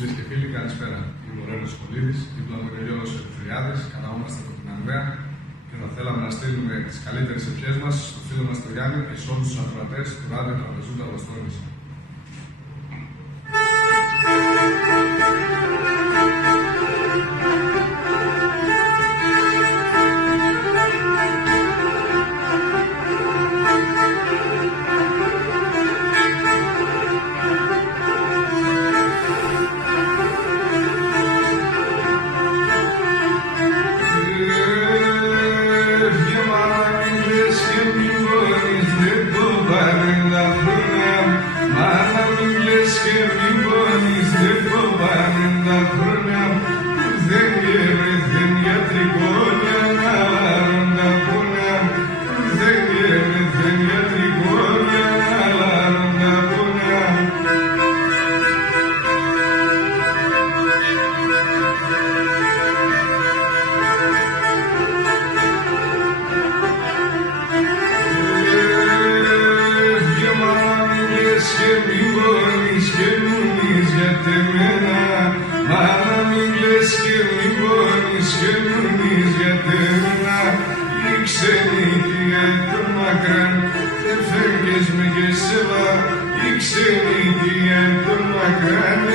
Φίλες και φίλοι, καλησπέρα. Είμαι ο Ρένος Πολίδης, δίπλα μου είναι ο Γιώργος Ελευθεριάδης, καταγόμαστε από την Ανδρέα και θα θέλαμε να στείλουμε τις καλύτερες ευχές μας στο φίλο μας τον Γιάννη και σε όλους τους ακροατές του Ράδιο Τραπεζούντα Βοστόνης. Ξενιτία των μακράν